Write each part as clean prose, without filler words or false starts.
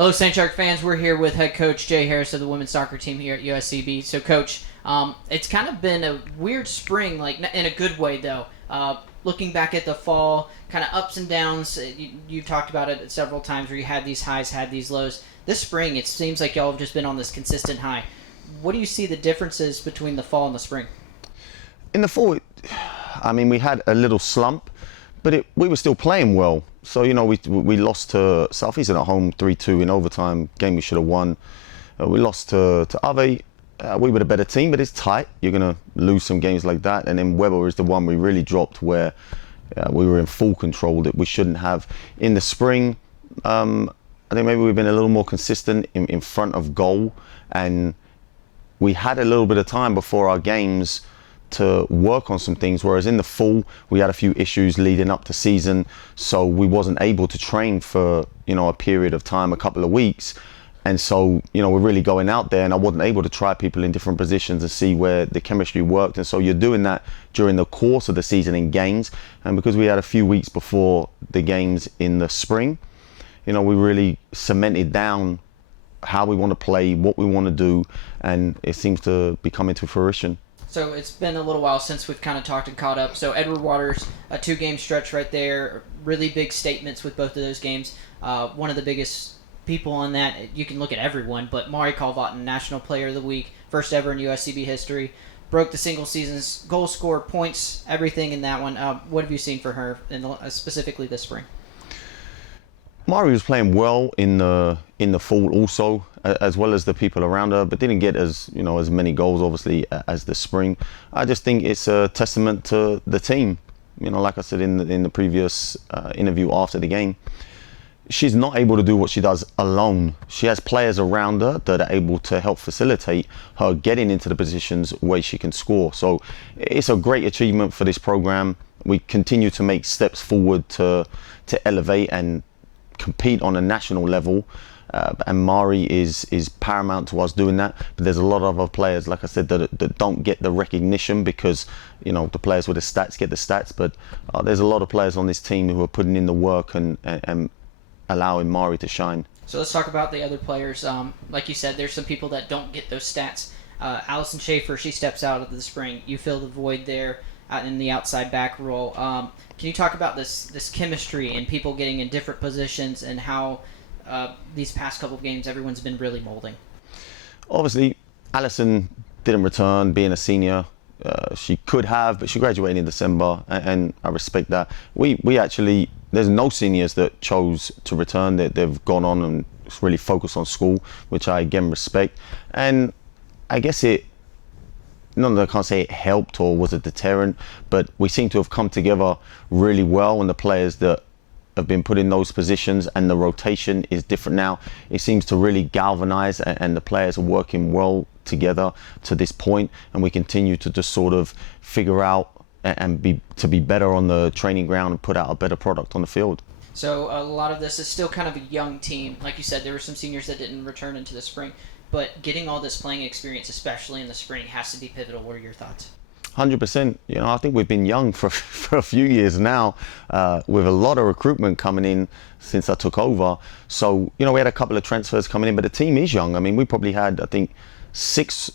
Hello, St. Shark fans. We're here with head coach Jay Harris of the women's soccer team here at USCB. So, coach, it's kind of been a weird spring, like in a good way, though. Looking back at the fall, kind of ups and downs. You've talked about it several times where you had these highs, had these lows. This spring, it seems like y'all have just been on this consistent high. What do you see the differences between the fall and the spring? In the fall, we had a little slump, but we were still playing well. So, we lost to Southeastern at home 3-2 in overtime, game we should have won. We lost to Ave. We were the better team, but it's tight. You're going to lose some games like that. And then Weber is the one we really dropped where we were in full control that we shouldn't have. In the spring, I think maybe we've been a little more consistent in front of goal. And we had a little bit of time before our games to work on some things, whereas in the fall we had a few issues leading up to season, so we wasn't able to train for a period of time, a couple of weeks, and so we're really going out there, and I wasn't able to try people in different positions and see where the chemistry worked. And so you're doing that during the course of the season in games, and because we had a few weeks before the games in the spring, we really cemented down how we want to play, what we want to do, and it seems to be coming to fruition. So it's been a little while since we've kind of talked and caught up. So Edward Waters, a 2-game stretch right there, really big statements with both of those games. One of the biggest people on that, you can look at everyone, but Mari Calvatin, National Player of the Week, first ever in USCB history, broke the single season's goal score, points, everything in that one. What have you seen for her, specifically this spring? Mari was playing well in the fall also, as well as the people around her, but didn't get as many goals obviously as the spring. I just think it's a testament to the team. Like I said in the previous interview after the game, she's not able to do what she does alone. She has players around her that are able to help facilitate her getting into the positions where she can score. So it's a great achievement for this program. We continue to make steps forward to elevate and compete on a national level, and Mari is paramount to us doing that. But there's a lot of other players, like I said, that don't get the recognition because the players with the stats get the stats. But there's a lot of players on this team who are putting in the work and allowing Mari to shine. So let's talk about the other players. Like you said, there's some people that don't get those stats. Allison Schaefer, she steps out of the spring. You fill the void there out in the outside back role. Can you talk about this chemistry and people getting in different positions and how these past couple of games everyone's been really molding? Obviously, Allison didn't return being a senior. She could have, but she graduated in December, and I respect that. We actually, there's no seniors that chose to return. They've gone on and really focused on school, which I again respect. And I guess I can't say it helped or was a deterrent, but we seem to have come together really well, and the players that have been put in those positions and the rotation is different now. It seems to really galvanize, and the players are working well together to this point, and we continue to just sort of figure out and be better on the training ground and put out a better product on the field. So a lot of this is still kind of a young team. Like you said, there were some seniors that didn't return into the spring. But getting all this playing experience, especially in the spring, has to be pivotal. What are your thoughts? 100%. I think we've been young for a few years now, with a lot of recruitment coming in since I took over. So, we had a couple of transfers coming in, but the team is young. We probably had, I think, six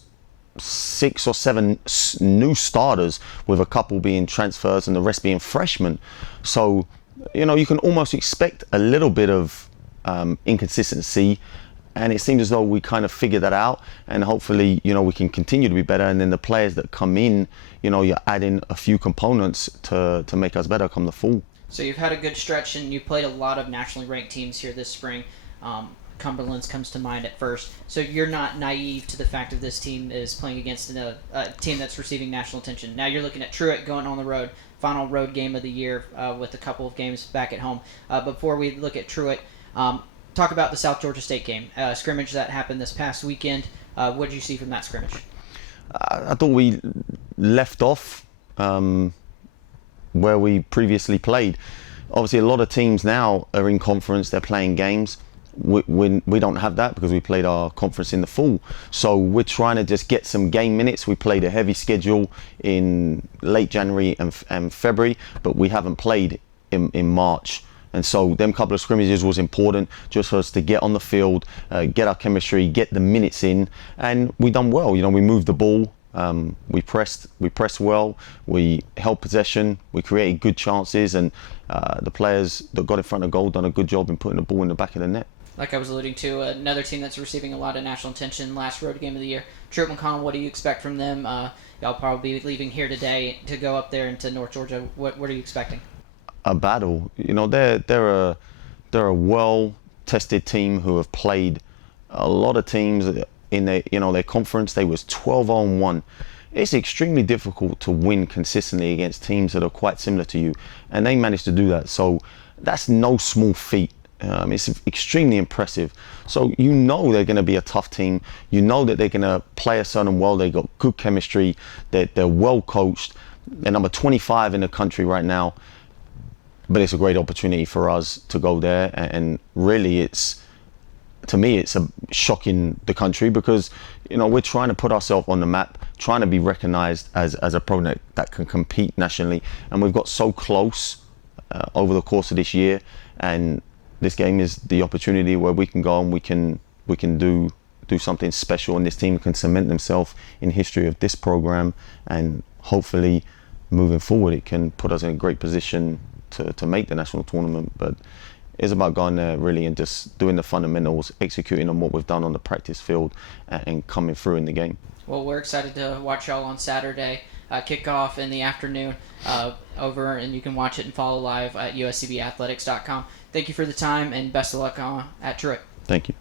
or seven new starters, with a couple being transfers and the rest being freshmen. So, you can almost expect a little bit of inconsistency. And it seems as though we kind of figured that out, and hopefully, we can continue to be better. And then the players that come in, you're adding a few components to make us better come the fall. So you've had a good stretch, and you played a lot of nationally ranked teams here this spring. Cumberland's comes to mind at first. So you're not naive to the fact that this team is playing against a team that's receiving national attention. Now you're looking at Truett going on the road, final road game of the year with a couple of games back at home. Before we look at Truett, talk about the South Georgia State game, scrimmage that happened this past weekend. What did you see from that scrimmage? I thought we left off where we previously played. Obviously, a lot of teams now are in conference, they're playing games. We don't have that because we played our conference in the fall. So we're trying to just get some game minutes. We played a heavy schedule in late January and February, but we haven't played in March. And so them couple of scrimmages was important just for us to get on the field, get our chemistry, get the minutes in, and we done well. You know, we moved the ball, we pressed well, we held possession, we created good chances, and the players that got in front of goal done a good job in putting the ball in the back of the net. Like I was alluding to, another team that's receiving a lot of national attention, last road game of the year, Truett McConnell. What do you expect from them? Y'all probably be leaving here today to go up there into North Georgia. What are you expecting? A battle. You know, they're a well-tested team who have played a lot of teams in their conference. They was 12-1. It's extremely difficult to win consistently against teams that are quite similar to you, and they managed to do that. So that's no small feat. It's extremely impressive. So you know they're going to be a tough team. You know that they're going to play a certain well. They got good chemistry. They're well coached. They're number 25 in the country right now. But it's a great opportunity for us to go there. And really, to me, it's shocking the country because, you know, we're trying to put ourselves on the map, trying to be recognized as a program that can compete nationally. And we've got so close over the course of this year. And this game is the opportunity where we can go and we can do something special, and this team can cement themselves in history of this program, and hopefully moving forward it can put us in a great position to make the national tournament. But it's about going there really and just doing the fundamentals, executing on what we've done on the practice field, and coming through in the game. Well, we're excited to watch y'all on Saturday. Kickoff in the afternoon over, and you can watch it and follow live at uscbathletics.com. Thank you for the time, and best of luck at Truett. Thank you.